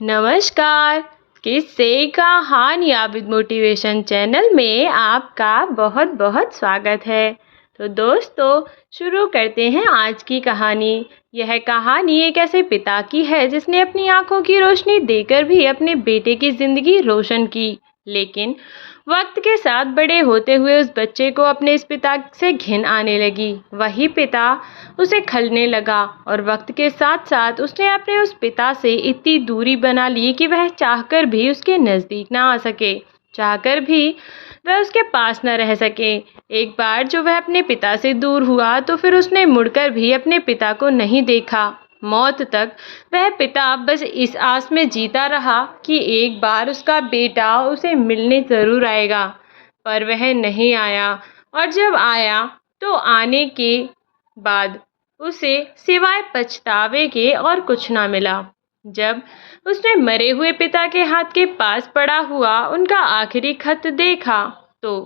नमस्कार। किस्से कहानियाँ विद मोटिवेशन चैनल में आपका बहुत बहुत स्वागत है। तो दोस्तों, शुरू करते हैं आज की कहानी। यह कहानी एक ऐसे पिता की है जिसने अपनी आंखों की रोशनी देकर भी अपने बेटे की जिंदगी रोशन की, लेकिन वक्त के साथ बड़े होते हुए उस बच्चे को अपने इस पिता से घिन आने लगी। वही पिता उसे खलने लगा और वक्त के साथ साथ उसने अपने उस पिता से इतनी दूरी बना ली कि वह चाहकर भी उसके नज़दीक ना आ सके, चाहकर भी वह उसके पास न रह सके। एक बार जो वह अपने पिता से दूर हुआ तो फिर उसने मुड़कर भी अपने पिता को नहीं देखा। मौत तक वह पिता बस इस आस में जीता रहा कि एक बार उसका बेटा उसे मिलने ज़रूर आएगा, पर वह नहीं आया। और जब आया तो आने के बाद उसे सिवाय पछतावे के और कुछ ना मिला। जब उसने मरे हुए पिता के हाथ के पास पड़ा हुआ उनका आखिरी खत देखा तो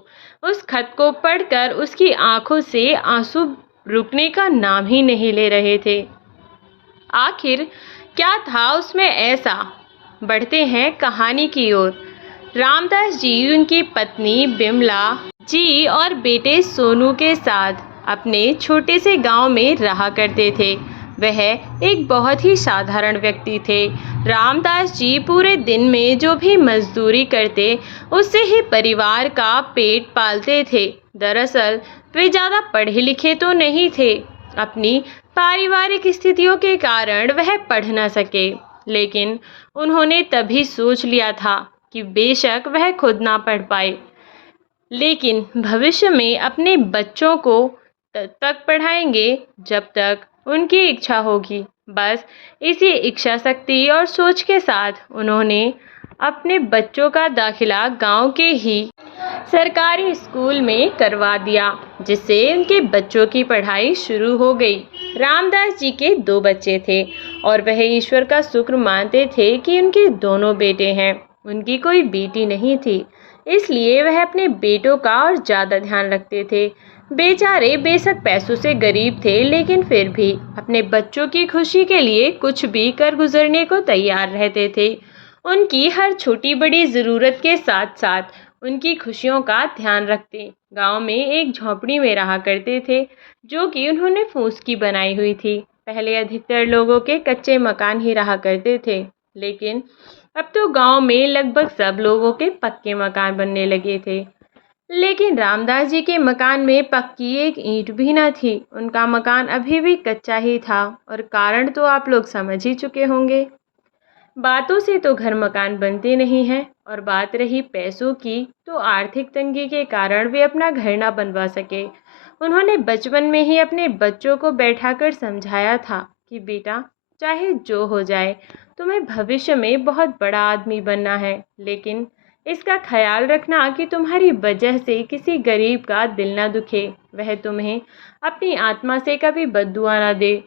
उस खत को पढ़कर उसकी आंखों से आंसू रुकने का नाम ही नहीं ले रहे थे। आखिर क्या था उसमें ऐसा? बढ़ते हैं कहानी की ओर। रामदास जी उनकी पत्नी बिमला जी और बेटे सोनू के साथ अपने छोटे से गांव में रहा करते थे। वह एक बहुत ही साधारण व्यक्ति थे। रामदास जी पूरे दिन में जो भी मजदूरी करते उससे ही परिवार का पेट पालते थे। दरअसल वे ज़्यादा पढ़े लिखे तो नहीं थे। अपनी पारिवारिक स्थितियों के कारण वह पढ़ न सके, लेकिन उन्होंने तभी सोच लिया था कि बेशक वह खुद ना पढ़ पाए, लेकिन भविष्य में अपने बच्चों को तब तक पढ़ाएंगे जब तक उनकी इच्छा होगी। बस इसी इच्छा शक्ति और सोच के साथ उन्होंने अपने बच्चों का दाखिला गांव के ही सरकारी स्कूल में करवा दिया, जिससे उनके बच्चों की पढ़ाई शुरू हो गई। रामदास जी के 2 बच्चे थे और वह ईश्वर का शुक्र मानते थे कि उनके दोनों बेटे हैं। उनकी कोई बेटी नहीं थी, इसलिए वह अपने बेटों का और ज़्यादा ध्यान रखते थे। बेचारे बेशक पैसों से गरीब थे, लेकिन फिर भी अपने बच्चों की खुशी के लिए कुछ भी कर गुजरने को तैयार रहते थे। उनकी हर छोटी बड़ी ज़रूरत के साथ साथ उनकी खुशियों का ध्यान रखते गांव में एक झोंपड़ी में रहा करते थे, जो कि उन्होंने फूस की बनाई हुई थी। पहले अधिकतर लोगों के कच्चे मकान ही रहा करते थे, लेकिन अब तो गांव में लगभग सब लोगों के पक्के मकान बनने लगे थे। लेकिन रामदास जी के मकान में पक्की एक ईंट भी न थी। उनका मकान अभी भी कच्चा ही था, और कारण तो आप लोग समझ ही चुके होंगे। बातों से तो घर मकान बनते नहीं हैं, और बात रही पैसों की, तो आर्थिक तंगी के कारण वे अपना घर ना बनवा सके। उन्होंने बचपन में ही अपने बच्चों को बैठाकर समझाया था कि बेटा, चाहे जो हो जाए, तुम्हें भविष्य में बहुत बड़ा आदमी बनना है, लेकिन इसका ख्याल रखना कि तुम्हारी वजह से किसी गरीब का दिल ना दुखे, वह तुम्हें अपनी आत्मा से कभी बद्दुआ ना दे।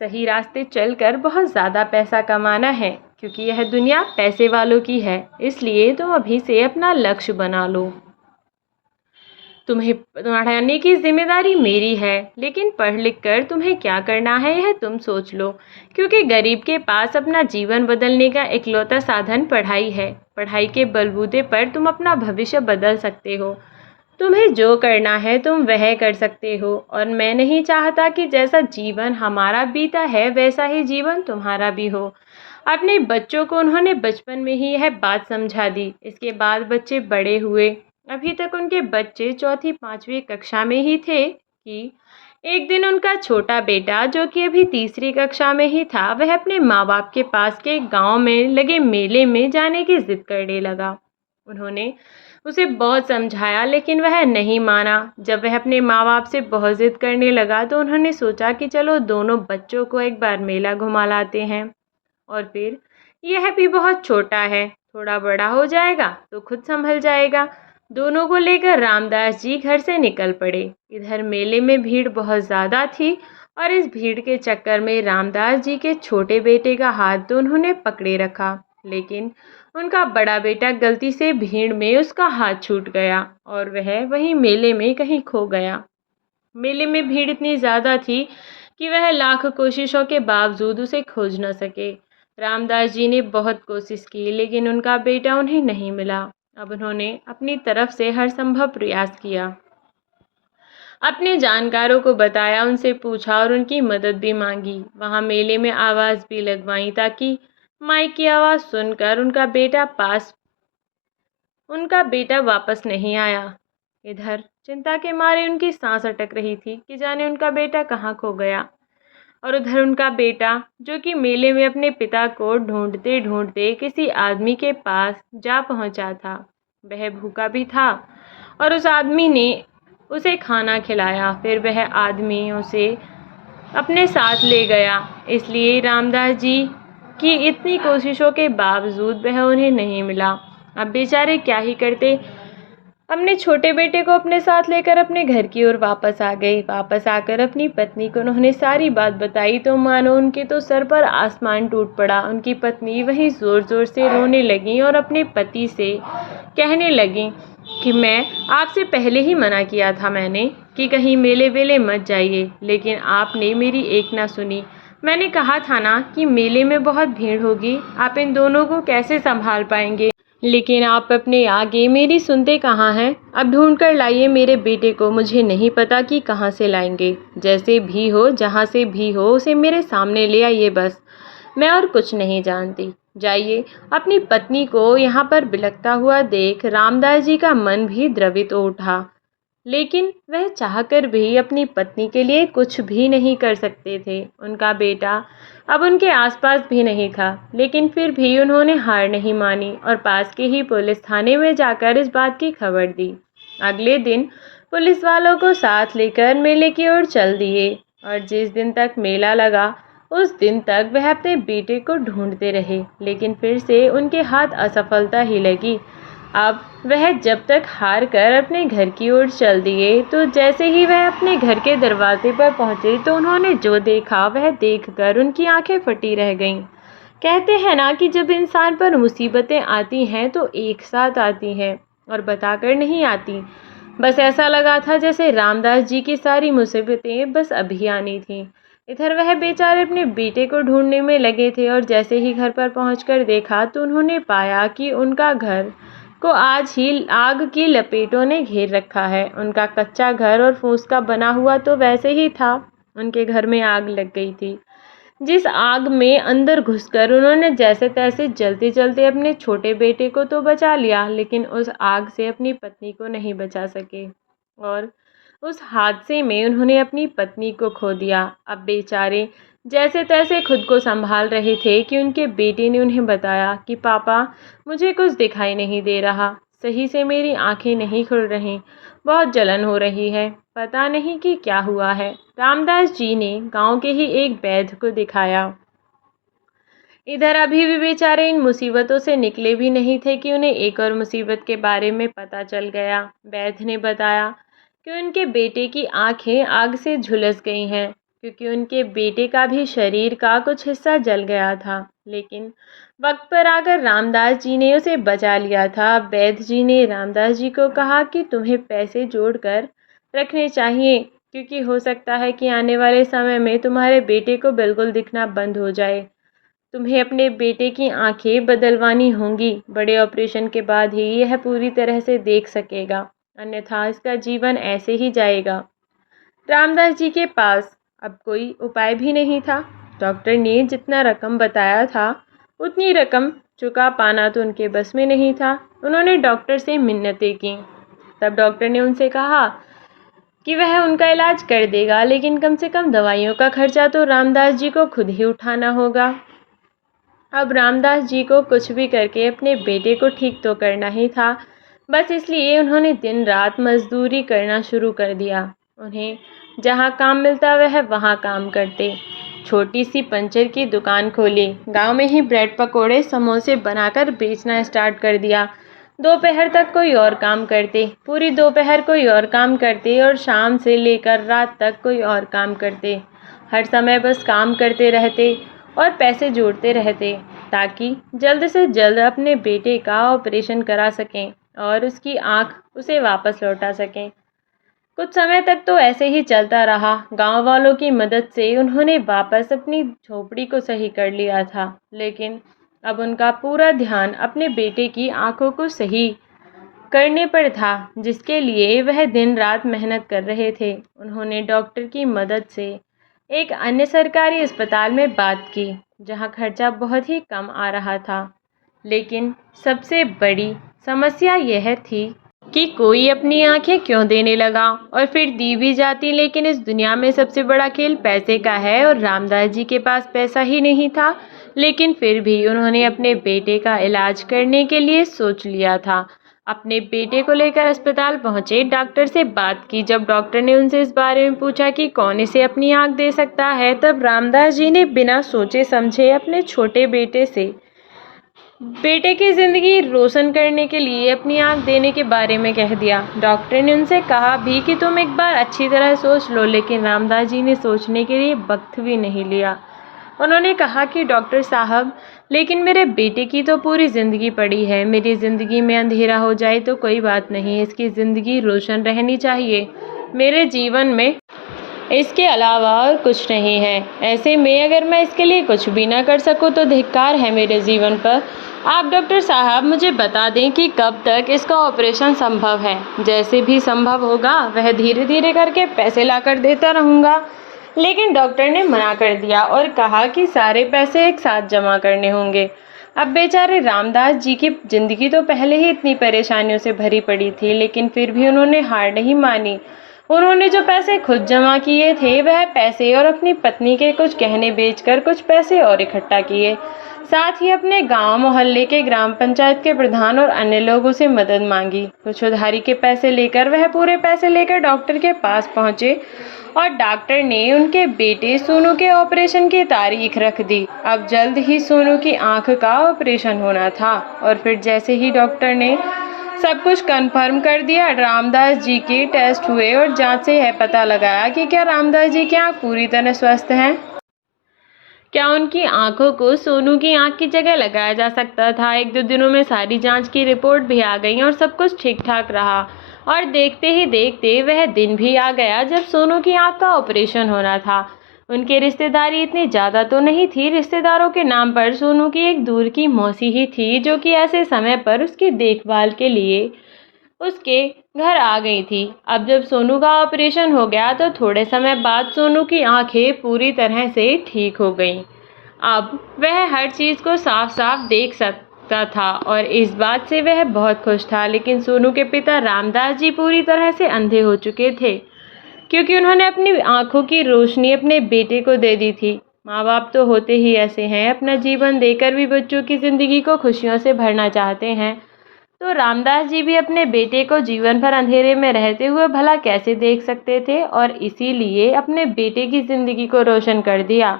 सही रास्ते चलकर बहुत ज़्यादा पैसा कमाना है, क्योंकि यह दुनिया पैसे वालों की है। इसलिए तुम अभी से अपना लक्ष्य बना लो। तुम्हें पढ़ाने की जिम्मेदारी मेरी है, लेकिन पढ़ लिख कर तुम्हें क्या करना है यह तुम सोच लो, क्योंकि गरीब के पास अपना जीवन बदलने का इकलौता साधन पढ़ाई है। पढ़ाई के बलबूते पर तुम अपना भविष्य बदल सकते हो। तुम्हें जो करना है तुम वह कर सकते हो, और मैं नहीं चाहता कि जैसा जीवन हमारा बीता है वैसा ही जीवन तुम्हारा भी हो। अपने बच्चों को उन्होंने बचपन में ही यह बात समझा दी। इसके बाद बच्चे बड़े हुए। अभी तक उनके बच्चे चौथी 5वीं कक्षा में ही थे कि एक दिन उनका छोटा बेटा, जो कि अभी तीसरी कक्षा में ही था, वह अपने माँ बाप के पास के गांव में लगे मेले में जाने की जिद करने लगा। उन्होंने उसे बहुत समझाया, लेकिन वह नहीं माना। जब वह अपने माँ बाप से बहुत जिद करने लगा तो उन्होंने सोचा कि चलो दोनों बच्चों को एक बार मेला घुमा लाते हैं, और फिर यह भी बहुत छोटा है, थोड़ा बड़ा हो जाएगा तो खुद संभल जाएगा। दोनों को लेकर रामदास जी घर से निकल पड़े। इधर मेले में भीड़ बहुत ज़्यादा थी, और इस भीड़ के चक्कर में रामदास जी के छोटे बेटे का हाथ तो उन्होंने पकड़े रखा, लेकिन उनका बड़ा बेटा गलती से भीड़ में उसका हाथ छूट गया और वह वहीं मेले में कहीं खो गया। मेले में भीड़ इतनी ज़्यादा थी कि वह लाख कोशिशों के बावजूद उसे खोज न सके। रामदास जी ने बहुत कोशिश की लेकिन उनका बेटा उन्हें नहीं मिला। अब उन्होंने अपनी तरफ से हर संभव प्रयास किया, अपने जानकारों को बताया, उनसे पूछा और उनकी मदद भी मांगी। वहाँ मेले में आवाज़ भी लगवाई ताकि माइक की आवाज़ सुनकर उनका बेटा वापस नहीं आया। इधर चिंता के मारे उनकी सांस अटक रही थी कि जाने उनका बेटा कहाँ खो गया। और उधर उनका बेटा, जो कि मेले में अपने पिता को ढूंढते ढूंढते किसी आदमी के पास जा पहुंचा था, वह भूखा भी था और उस आदमी ने उसे खाना खिलाया। फिर वह आदमी उसे अपने साथ ले गया। इसलिए रामदास जी की इतनी कोशिशों के बावजूद वह उन्हें नहीं मिला। अब बेचारे क्या ही करते। अपने छोटे बेटे को अपने साथ लेकर अपने घर की ओर वापस आ गए। वापस आकर अपनी पत्नी को उन्होंने सारी बात बताई तो मानो उनके तो सर पर आसमान टूट पड़ा। उनकी पत्नी वहीं ज़ोर ज़ोर से रोने लगी और अपने पति से कहने लगी कि मैं आपसे पहले ही मना किया था मैंने कि कहीं मेले वेले मत जाइए, लेकिन आपने मेरी एक ना सुनी। मैंने कहा था ना कि मेले में बहुत भीड़ होगी, आप इन दोनों को कैसे संभाल पाएंगे, लेकिन आप अपने आगे मेरी सुनते कहाँ हैं। अब ढूंढ कर लाइए मेरे बेटे को, मुझे नहीं पता कि कहाँ से लाएंगे। जैसे भी हो, जहाँ से भी हो, उसे मेरे सामने ले आइए बस, मैं और कुछ नहीं जानती। जाइए। अपनी पत्नी को यहाँ पर बिलखता हुआ देख रामदास जी का मन भी द्रवित हो उठा, लेकिन वह चाहकर भी अपनी पत्नी के लिए कुछ भी नहीं कर सकते थे। उनका बेटा अब उनके आसपास भी नहीं था, लेकिन फिर भी उन्होंने हार नहीं मानी और पास के ही पुलिस थाने में जाकर इस बात की खबर दी। अगले दिन पुलिस वालों को साथ लेकर मेले की ओर चल दिए और जिस दिन तक मेला लगा उस दिन तक वह अपने बेटे को ढूंढते रहे, लेकिन फिर से उनके हाथ असफलता ही लगी। अब वह जब तक हार कर अपने घर की ओर चल दिए तो जैसे ही वह अपने घर के दरवाजे पर पहुंचे तो उन्होंने जो देखा वह देखकर उनकी आंखें फटी रह गईं। कहते हैं ना कि जब इंसान पर मुसीबतें आती हैं तो एक साथ आती हैं और बताकर नहीं आती। बस ऐसा लगा था जैसे रामदास जी की सारी मुसीबतें बस अभी आनी थीं। इधर वह बेचारे अपने बेटे को ढूंढने में लगे थे और जैसे ही घर पर पहुंचकर देखा तो उन्होंने पाया कि उनका घर को आज ही आग की लपेटों ने घेर रखा है। उनका कच्चा घर और फूस का बना हुआ तो वैसे ही था। उनके घर में आग लग गई थी, जिस आग में अंदर घुसकर उन्होंने जैसे तैसे जलते जलते अपने छोटे बेटे को तो बचा लिया, लेकिन उस आग से अपनी पत्नी को नहीं बचा सके और उस हादसे में उन्होंने अपनी पत्नी को खो दिया। अब बेचारे जैसे तैसे खुद को संभाल रहे थे कि उनके बेटे ने उन्हें बताया कि पापा, मुझे कुछ दिखाई नहीं दे रहा, सही से मेरी आंखें नहीं खुल रही, बहुत जलन हो रही है, पता नहीं कि क्या हुआ है। रामदास जी ने गांव के ही एक वैद्य को दिखाया। इधर अभी भी बेचारे इन मुसीबतों से निकले भी नहीं थे कि उन्हें एक और मुसीबत के बारे में पता चल गया। वैद्य ने बताया कि उनके बेटे की आंखें आग से झुलस गई हैं, क्योंकि उनके बेटे का भी शरीर का कुछ हिस्सा जल गया था, लेकिन वक्त पर आकर रामदास जी ने उसे बचा लिया था। वैद्य जी ने रामदास जी को कहा कि तुम्हें पैसे जोड़कर रखने चाहिए, क्योंकि हो सकता है कि आने वाले समय में तुम्हारे बेटे को बिल्कुल दिखना बंद हो जाए। तुम्हें अपने बेटे की आंखें बदलवानी होंगी। बड़े ऑपरेशन के बाद ही यह पूरी तरह से देख सकेगा, अन्यथा इसका जीवन ऐसे ही जाएगा। रामदास जी के पास अब कोई उपाय भी नहीं था। डॉक्टर ने जितना रकम बताया था उतनी रकम चुका पाना तो उनके बस में नहीं था। उन्होंने डॉक्टर से मिन्नतें की। तब डॉक्टर ने उनसे कहा कि वह उनका इलाज कर देगा, लेकिन कम से कम दवाइयों का खर्चा तो रामदास जी को खुद ही उठाना होगा। अब रामदास जी को कुछ भी करके अपने बेटे को ठीक तो करना ही था। बस इसलिए उन्होंने दिन रात मजदूरी करना शुरू कर दिया। उन्हें जहाँ काम मिलता वह वहाँ काम करते। छोटी सी पंचर की दुकान खोली। गांव में ही ब्रेड पकोड़े समोसे बनाकर बेचना स्टार्ट कर दिया। दोपहर तक कोई और काम करते, पूरी दोपहर कोई और काम करते और शाम से लेकर रात तक कोई और काम करते। हर समय बस काम करते रहते और पैसे जोड़ते रहते, ताकि जल्द से जल्द अपने बेटे का ऑपरेशन करा सकें और उसकी आँख उसे वापस लौटा सकें। कुछ समय तक तो ऐसे ही चलता रहा। गांव वालों की मदद से उन्होंने वापस अपनी झोपड़ी को सही कर लिया था, लेकिन अब उनका पूरा ध्यान अपने बेटे की आंखों को सही करने पर था, जिसके लिए वह दिन रात मेहनत कर रहे थे। उन्होंने डॉक्टर की मदद से एक अन्य सरकारी अस्पताल में बात की, जहां खर्चा बहुत ही कम आ रहा था। लेकिन सबसे बड़ी समस्या यह थी कि कोई अपनी आंखें क्यों देने लगा, और फिर दी भी जाती। लेकिन इस दुनिया में सबसे बड़ा खेल पैसे का है, और रामदास जी के पास पैसा ही नहीं था। लेकिन फिर भी उन्होंने अपने बेटे का इलाज करने के लिए सोच लिया था। अपने बेटे को लेकर अस्पताल पहुंचे, डॉक्टर से बात की। जब डॉक्टर ने उनसे इस बारे में पूछा कि कौन इसे अपनी आंख दे सकता है, तब रामदास जी ने बिना सोचे समझे अपने छोटे बेटे से बेटे की ज़िंदगी रोशन करने के लिए अपनी आंख देने के बारे में कह दिया। डॉक्टर ने उनसे कहा भी कि तुम एक बार अच्छी तरह सोच लो, लेकिन रामदास जी ने सोचने के लिए वक्त भी नहीं लिया। उन्होंने कहा कि डॉक्टर साहब, लेकिन मेरे बेटे की तो पूरी ज़िंदगी पड़ी है। मेरी ज़िंदगी में अंधेरा हो जाए तो कोई बात नहीं, इसकी ज़िंदगी रोशन रहनी चाहिए। मेरे जीवन में इसके अलावा और कुछ नहीं है। ऐसे में अगर मैं इसके लिए कुछ भी ना कर सकूं तो धिक्कार है मेरे जीवन पर। आप डॉक्टर साहब मुझे बता दें कि कब तक इसका ऑपरेशन संभव है। जैसे भी संभव होगा वह धीरे धीरे करके पैसे लाकर देता रहूँगा। लेकिन डॉक्टर ने मना कर दिया और कहा कि सारे पैसे एक साथ जमा करने होंगे। अब बेचारे रामदास जी की जिंदगी तो पहले ही इतनी परेशानियों से भरी पड़ी थी, लेकिन फिर भी उन्होंने हार नहीं मानी। उन्होंने जो पैसे खुद जमा किए थे वह पैसे और अपनी पत्नी के कुछ गहने बेचकर कुछ पैसे और इकट्ठा किए। साथ ही अपने गांव मोहल्ले के ग्राम पंचायत के प्रधान और अन्य लोगों से मदद मांगी। कुछ उधारी के पैसे लेकर वह पूरे पैसे लेकर डॉक्टर के पास पहुंचे, और डॉक्टर ने उनके बेटे सोनू के ऑपरेशन की तारीख रख दी। अब जल्द ही सोनू की आंख का ऑपरेशन होना था। और फिर जैसे ही डॉक्टर ने सब कुछ कंफर्म कर दिया, रामदास जी के टेस्ट हुए और जांच से यह पता लगाया कि क्या रामदास जी की आंख पूरी तरह स्वस्थ हैं। क्या उनकी आंखों को सोनू की आंख की जगह लगाया जा सकता था। 1-2 दिनों में सारी जांच की रिपोर्ट भी आ गई और सब कुछ ठीक ठाक रहा। और देखते ही देखते वह दिन भी आ गया जब सोनू की आंख का ऑपरेशन होना था। उनके रिश्तेदारी इतनी ज़्यादा तो नहीं थी। रिश्तेदारों के नाम पर सोनू की एक दूर की मौसी ही थी, जो कि ऐसे समय पर उसकी देखभाल के लिए उसके घर आ गई थी। अब जब सोनू का ऑपरेशन हो गया तो थोड़े समय बाद सोनू की आंखें पूरी तरह से ठीक हो गईं। अब वह हर चीज़ को साफ साफ देख सकता था और इस बात से वह बहुत खुश था। लेकिन सोनू के पिता रामदास जी पूरी तरह से अंधे हो चुके थे, क्योंकि उन्होंने अपनी आंखों की रोशनी अपने बेटे को दे दी थी। माँ बाप तो होते ही ऐसे हैं, अपना जीवन देकर भी बच्चों की ज़िंदगी को खुशियों से भरना चाहते हैं। तो रामदास जी भी अपने बेटे को जीवन भर अंधेरे में रहते हुए भला कैसे देख सकते थे, और इसीलिए अपने बेटे की ज़िंदगी को रोशन कर दिया।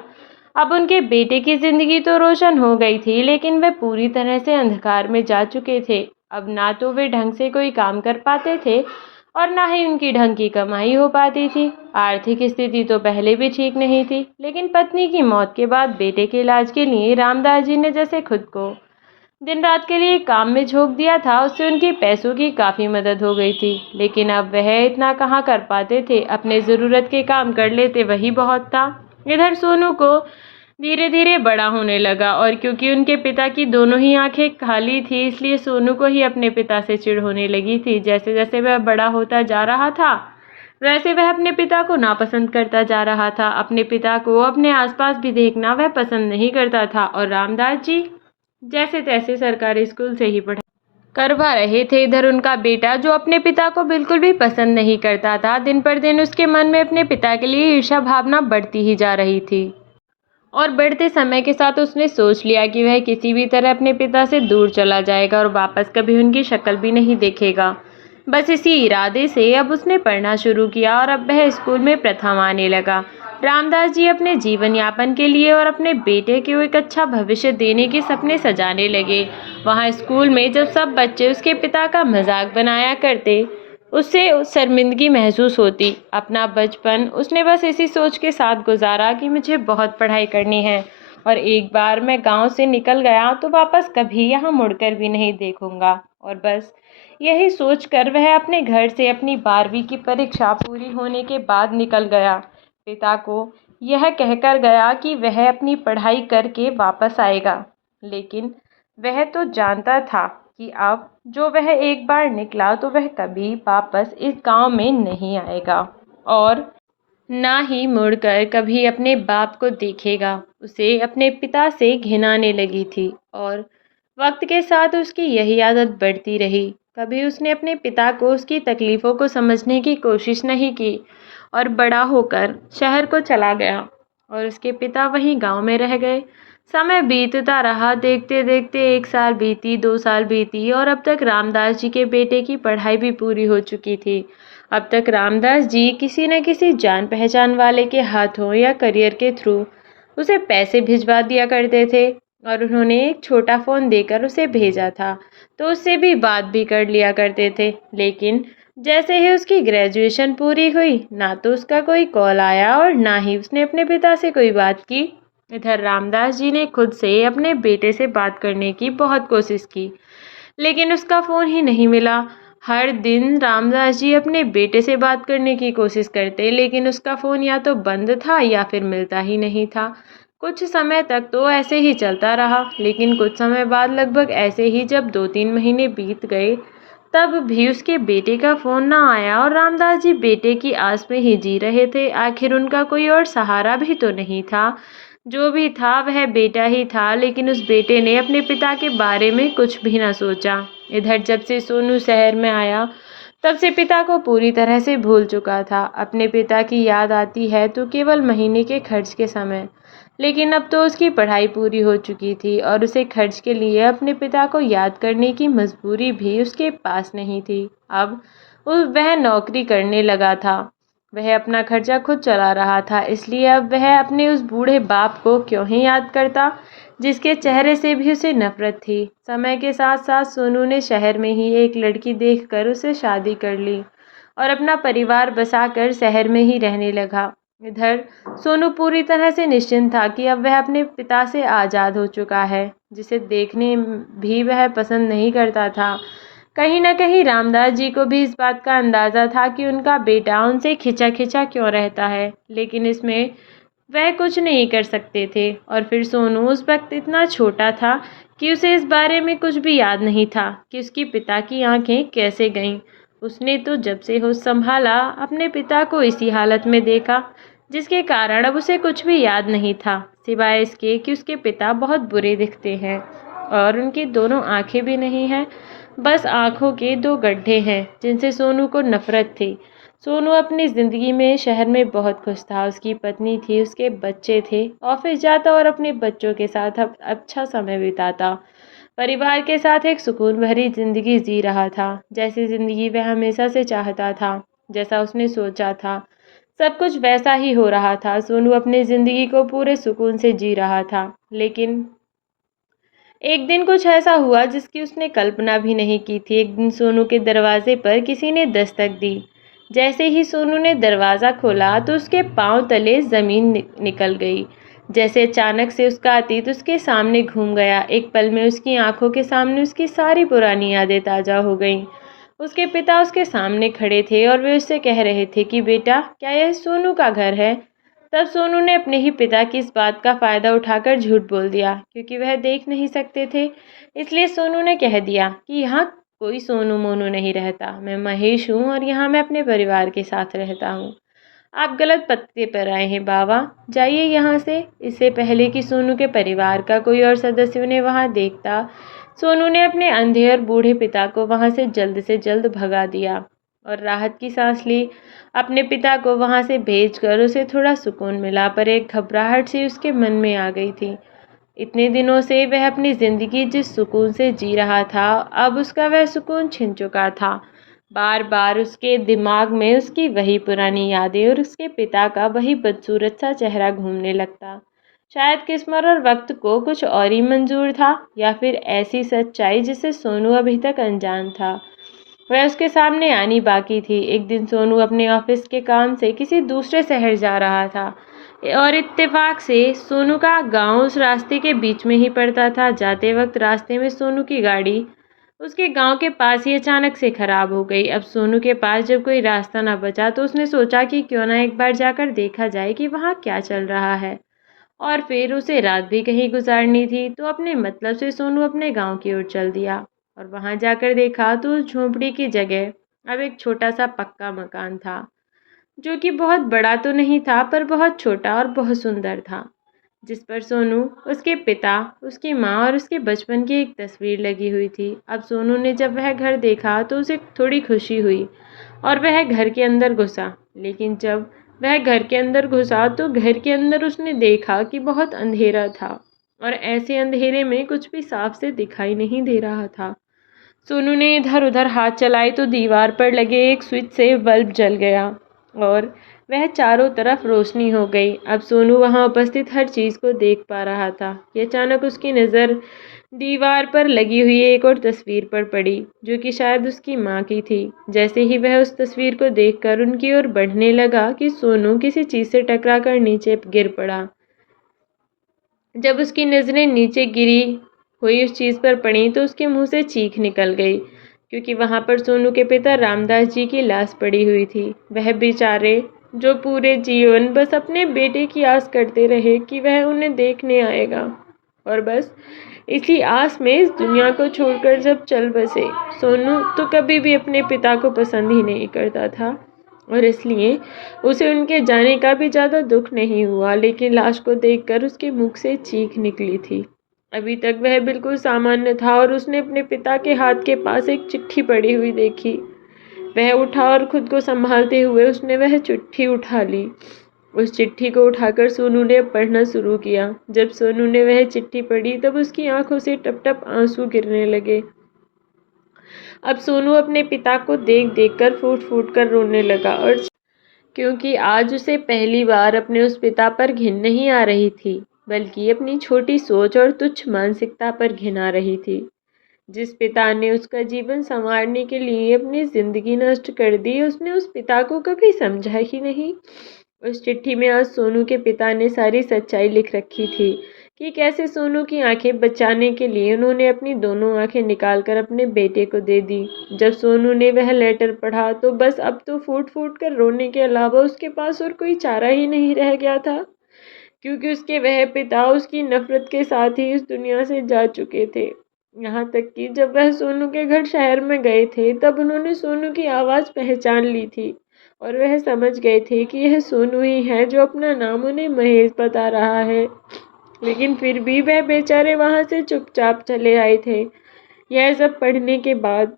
अब उनके बेटे की ज़िंदगी तो रोशन हो गई थी, लेकिन वे पूरी तरह से अंधकार में जा चुके थे। अब ना तो वे ढंग से कोई काम कर पाते थे और ना ही उनकी ढंग की कमाई हो पाती थी। आर्थिक स्थिति तो पहले भी ठीक नहीं थी, लेकिन पत्नी की मौत के बाद बेटे के इलाज के लिए रामदास जी ने जैसे खुद को दिन रात के लिए काम में झोंक दिया था, उससे उनकी पैसों की काफ़ी मदद हो गई थी। लेकिन अब वह इतना कहाँ कर पाते थे। अपने ज़रूरत के काम कर लेते वही बहुत था। इधर सोनू को धीरे धीरे बड़ा होने लगा, और क्योंकि उनके पिता की दोनों ही आंखें खाली थी, इसलिए सोनू को ही अपने पिता से चिढ़ होने लगी थी। जैसे जैसे वह बड़ा होता जा रहा था वैसे वह अपने पिता को नापसंद करता जा रहा था। अपने पिता को अपने आसपास भी देखना वह पसंद नहीं करता था, और रामदास जी जैसे तैसे सरकारी स्कूल से ही पढ़ाई करवा रहे थे। इधर उनका बेटा, जो अपने पिता को बिल्कुल भी पसंद नहीं करता था, दिन पर दिन उसके मन में अपने पिता के लिए ईर्ष्या भावना बढ़ती ही जा रही थी। और बढ़ते समय के साथ उसने सोच लिया कि वह किसी भी तरह अपने पिता से दूर चला जाएगा और वापस कभी उनकी शक्ल भी नहीं देखेगा। बस इसी इरादे से अब उसने पढ़ना शुरू किया, और अब वह स्कूल में प्रथम आने लगा। रामदास जी अपने जीवन यापन के लिए और अपने बेटे को एक अच्छा भविष्य देने के सपने सजाने लगे। वहाँ स्कूल में जब सब बच्चे उसके पिता का मजाक बनाया करते, उससे शर्मिंदगी महसूस होती। अपना बचपन उसने बस इसी सोच के साथ गुजारा कि मुझे बहुत पढ़ाई करनी है और एक बार मैं गांव से निकल गया तो वापस कभी यहाँ मुड़कर भी नहीं देखूंगा। और बस यही सोचकर वह अपने घर से अपनी 12वीं की परीक्षा पूरी होने के बाद निकल गया। पिता को यह कहकर गया कि वह अपनी पढ़ाई करके वापस आएगा, लेकिन वह तो जानता था कि अब जो वह एक बार निकला तो वह कभी वापस इस गांव में नहीं आएगा और ना ही मुड़कर कभी अपने बाप को देखेगा। उसे अपने पिता से घिन आने लगी थी और वक्त के साथ उसकी यही आदत बढ़ती रही। कभी उसने अपने पिता को उसकी तकलीफ़ों को समझने की कोशिश नहीं की और बड़ा होकर शहर को चला गया और उसके पिता वहीं गांव में रह गए। समय बीतता रहा, देखते देखते 1 साल बीती, 2 साल बीती और अब तक रामदास जी के बेटे की पढ़ाई भी पूरी हो चुकी थी। अब तक रामदास जी किसी न किसी जान पहचान वाले के हाथों या करियर के थ्रू उसे पैसे भिजवा दिया करते थे और उन्होंने एक छोटा फ़ोन देकर उसे भेजा था तो उससे भी बात भी कर लिया करते थे। लेकिन जैसे ही उसकी ग्रेजुएशन पूरी हुई, ना तो उसका कोई कॉल आया और ना ही उसने अपने पिता से कोई बात की। इधर रामदास जी ने खुद से अपने बेटे से बात करने की बहुत कोशिश की, लेकिन उसका फ़ोन ही नहीं मिला। हर दिन रामदास जी अपने बेटे से बात करने की कोशिश करते, लेकिन उसका फ़ोन या तो बंद था या फिर मिलता ही नहीं था। कुछ समय तक तो ऐसे ही चलता रहा, लेकिन कुछ समय बाद लगभग ऐसे ही जब 2-3 महीने बीत गए, तब भी उसके बेटे का फ़ोन ना आया और रामदास जी बेटे की आस में ही जी रहे थे। आखिर उनका कोई और सहारा भी तो नहीं था। जो भी था वह बेटा ही था, लेकिन उस बेटे ने अपने पिता के बारे में कुछ भी ना सोचा। इधर जब से सोनू शहर में आया, तब से पिता को पूरी तरह से भूल चुका था। अपने पिता की याद आती है तो केवल महीने के खर्च के समय, लेकिन अब तो उसकी पढ़ाई पूरी हो चुकी थी और उसे खर्च के लिए अपने पिता को याद करने की मजबूरी भी उसके पास नहीं थी। अब वह नौकरी करने लगा था, वह अपना खर्चा खुद चला रहा था, इसलिए अब वह अपने उस बूढ़े बाप को क्यों ही याद करता, जिसके चेहरे से भी उसे नफरत थी। समय के साथ साथ सोनू ने शहर में ही एक लड़की देखकर उसे शादी कर ली और अपना परिवार बसाकर शहर में ही रहने लगा। इधर सोनू पूरी तरह से निश्चिंत था कि अब वह अपने पिता से आज़ाद हो चुका है, जिसे देखने भी वह पसंद नहीं करता था। कहीं न कहीं रामदास जी को भी इस बात का अंदाज़ा था कि उनका बेटा उनसे खिंचा खिंचा क्यों रहता है, लेकिन इसमें वह कुछ नहीं कर सकते थे। और फिर सोनू उस वक्त इतना छोटा था कि उसे इस बारे में कुछ भी याद नहीं था कि उसके पिता की आंखें कैसे गईं। उसने तो जब से होश संभाला अपने पिता को इसी हालत में देखा, जिसके कारण अब उसे कुछ भी याद नहीं था, सिवाय इसके कि उसके पिता बहुत बुरे दिखते हैं और उनकी दोनों आंखें भी नहीं हैं, बस आंखों के 2 गड्ढे हैं जिनसे सोनू को नफरत थी। सोनू अपनी ज़िंदगी में शहर में बहुत खुश था। उसकी पत्नी थी, उसके बच्चे थे, ऑफिस जाता और अपने बच्चों के साथ अब अच्छा समय बिताता। परिवार के साथ एक सुकून भरी ज़िंदगी जी रहा था, जैसी ज़िंदगी वह हमेशा से चाहता था, जैसा उसने सोचा था। सब कुछ वैसा ही हो रहा था। सोनू अपनी ज़िंदगी को पूरे सुकून से जी रहा था, लेकिन एक दिन कुछ ऐसा हुआ जिसकी उसने कल्पना भी नहीं की थी। एक दिन सोनू के दरवाजे पर किसी ने दस्तक दी। जैसे ही सोनू ने दरवाज़ा खोला तो उसके पांव तले ज़मीन निकल गई। जैसे अचानक से उसका अतीत उसके सामने घूम गया। एक पल में उसकी आंखों के सामने उसकी सारी पुरानी यादें ताज़ा हो गईं। उसके पिता उसके सामने खड़े थे और वे उससे कह रहे थे कि बेटा, क्या यह सोनू का घर है? तब सोनू ने अपने ही पिता की इस बात का फ़ायदा उठाकर झूठ बोल दिया, क्योंकि वह देख नहीं सकते थे। इसलिए सोनू ने कह दिया कि यहाँ कोई सोनू मोनू नहीं रहता, मैं महेश हूँ और यहाँ मैं अपने परिवार के साथ रहता हूँ। आप गलत पते पर आए हैं बाबा, जाइए यहाँ से। इससे पहले कि सोनू के परिवार का कोई और सदस्य उन्हें वहाँ देखता, सोनू ने अपने अंधे और बूढ़े पिता को वहाँ से जल्द भगा दिया और राहत की सांस ली। अपने पिता को वहाँ से भेजकर उसे थोड़ा सुकून मिला, पर एक घबराहट सी उसके मन में आ गई थी। इतने दिनों से वह अपनी ज़िंदगी जिस सुकून से जी रहा था, अब उसका वह सुकून छिन चुका था। बार बार उसके दिमाग में उसकी वही पुरानी यादें और उसके पिता का वही बदसूरत सा चेहरा घूमने लगता। शायद किस्मत और वक्त को कुछ और ही मंजूर था, या फिर ऐसी सच्चाई जिसे सोनू अभी तक अनजान था, वह उसके सामने आनी बाकी थी। एक दिन सोनू अपने ऑफिस के काम से किसी दूसरे शहर जा रहा था। और इत्तेफाक से सोनू का गांव उस रास्ते के बीच में ही पड़ता था। जाते वक्त रास्ते में सोनू की गाड़ी उसके गांव के पास ही अचानक से खराब हो गई। अब सोनू के पास जब कोई रास्ता ना बचा तो उसने सोचा कि क्यों ना एक बार जाकर देखा जाए कि वहाँ क्या चल रहा है। और फिर उसे रात भी कहीं गुजारनी थी, तो अपने मतलब से सोनू अपने गांव की ओर चल दिया। और वहां जाकर देखा तो उस झोंपड़ी की जगह अब एक छोटा सा पक्का मकान था, जो कि बहुत बड़ा तो नहीं था पर बहुत छोटा और बहुत सुंदर था, जिस पर सोनू, उसके पिता, उसकी माँ और उसके बचपन की एक तस्वीर लगी हुई थी। अब सोनू ने जब वह घर देखा तो उसे थोड़ी खुशी हुई और वह घर के अंदर घुसा। लेकिन जब वह घर के अंदर घुसा तो घर के अंदर उसने देखा कि बहुत अंधेरा था और ऐसे अंधेरे में कुछ भी साफ से दिखाई नहीं दे रहा था। सोनू ने इधर उधर हाथ चलाए तो दीवार पर लगे एक स्विच से बल्ब जल गया और वह चारों तरफ रोशनी हो गई। अब सोनू वहां उपस्थित हर चीज़ को देख पा रहा था कि अचानक उसकी नज़र दीवार पर लगी हुई एक और तस्वीर पर पड़ी, जो कि शायद उसकी माँ की थी। जैसे ही वह उस तस्वीर को देखकर उनकी ओर बढ़ने लगा कि सोनू किसी चीज़ से टकराकर नीचे गिर पड़ा। जब उसकी नज़रें नीचे गिरी हुई उस चीज़ पर पड़ी तो उसके मुंह से चीख निकल गई, क्योंकि वहां पर सोनू के पिता रामदास जी की लाश पड़ी हुई थी। वह बेचारे जो पूरे जीवन बस अपने बेटे की आस करते रहे कि वह उन्हें देखने आएगा, और बस इसी आस में इस दुनिया को छोड़कर जब चल बसे। सोनू तो कभी भी अपने पिता को पसंद ही नहीं करता था और इसलिए उसे उनके जाने का भी ज़्यादा दुख नहीं हुआ, लेकिन लाश को देखकर उसके मुख से चीख निकली थी। अभी तक वह बिल्कुल सामान्य था और उसने अपने पिता के हाथ के पास एक चिट्ठी पड़ी हुई देखी। वह उठा और खुद को संभालते हुए उसने वह चिट्ठी उठा ली। उस चिट्ठी को उठाकर सोनू ने पढ़ना शुरू किया। जब सोनू ने वह चिट्ठी पढ़ी तब उसकी आंखों से टप टप आंसू गिरने लगे। अब सोनू अपने पिता को देख देख कर फूट फूट कर रोने लगा, और क्योंकि आज उसे पहली बार अपने उस पिता पर घिन नहीं आ रही थी, बल्कि अपनी छोटी सोच और तुच्छ मानसिकता पर घिन आ रही थी। जिस पिता ने उसका जीवन संवारने के लिए अपनी जिंदगी नष्ट कर दी, उसने उस पिता को कभी समझा ही नहीं। उस चिट्ठी में आज सोनू के पिता ने सारी सच्चाई लिख रखी थी कि कैसे सोनू की आंखें बचाने के लिए उन्होंने अपनी दोनों आंखें निकालकर अपने बेटे को दे दी। जब सोनू ने वह लेटर पढ़ा तो बस अब तो फूट फूट कर रोने के अलावा उसके पास और कोई चारा ही नहीं रह गया था, क्योंकि उसके वह पिता उसकी नफरत के साथ ही इस दुनिया से जा चुके थे। यहाँ तक कि जब वह सोनू के घर शहर में गए थे तब उन्होंने सोनू की आवाज़ पहचान ली थी और वह समझ गए थे कि यह सोनू ही है जो अपना नाम उन्हें महेश बता रहा है। लेकिन फिर भी वह बेचारे वहाँ से चुपचाप चले आए थे। यह सब पढ़ने के बाद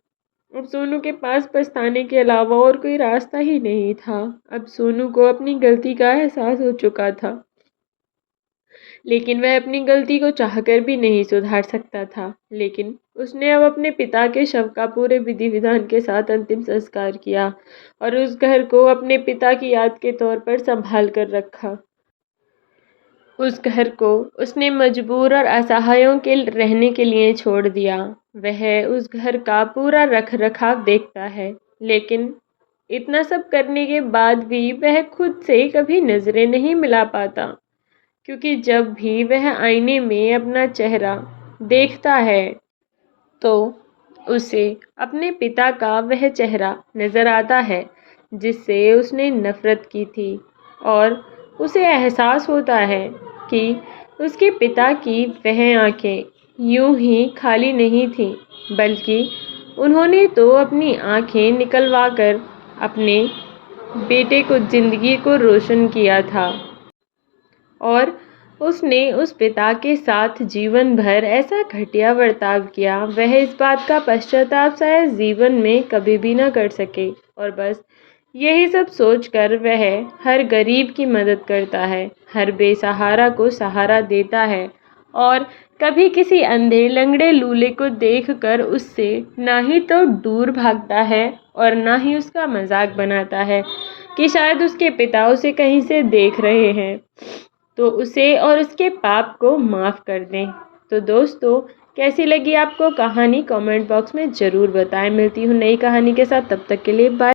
अब सोनू के पास पछताने के अलावा और कोई रास्ता ही नहीं था। अब सोनू को अपनी गलती का एहसास हो चुका था, लेकिन वह अपनी गलती को चाहकर भी नहीं सुधार सकता था। लेकिन उसने अब अपने पिता के शव का पूरे विधि विधान के साथ अंतिम संस्कार किया और उस घर को अपने पिता की याद के तौर पर संभाल कर रखा। उस घर को उसने मजबूर और असहायों के रहने के लिए छोड़ दिया। वह उस घर का पूरा रख रखाव देखता है, लेकिन इतना सब करने के बाद भी वह खुद से कभी नजरें नहीं मिला पाता, क्योंकि जब भी वह आईने में अपना चेहरा देखता है तो उसे अपने पिता का वह चेहरा नजर आता है जिससे उसने नफरत की थी, और उसे एहसास होता है कि उसके पिता की वह आंखें यूं ही खाली नहीं थीं, बल्कि उन्होंने तो अपनी आंखें निकलवाकर अपने बेटे को जिंदगी को रोशन किया था। और उसने उस पिता के साथ जीवन भर ऐसा घटिया बर्ताव किया, वह इस बात का पश्चाताप शायद जीवन में कभी भी ना कर सके। और बस यही सब सोचकर वह हर गरीब की मदद करता है, हर बेसहारा को सहारा देता है, और कभी किसी अंधे लंगड़े लूले को देखकर उससे ना ही तो दूर भागता है और ना ही उसका मजाक बनाता है कि शायद उसके पिता उसे कहीं से देख रहे हैं तो उसे और उसके पाप को माफ़ कर दें। तो दोस्तों, कैसी लगी आपको कहानी कमेंट बॉक्स में ज़रूर बताएं। मिलती हूँ नई कहानी के साथ, तब तक के लिए बाय।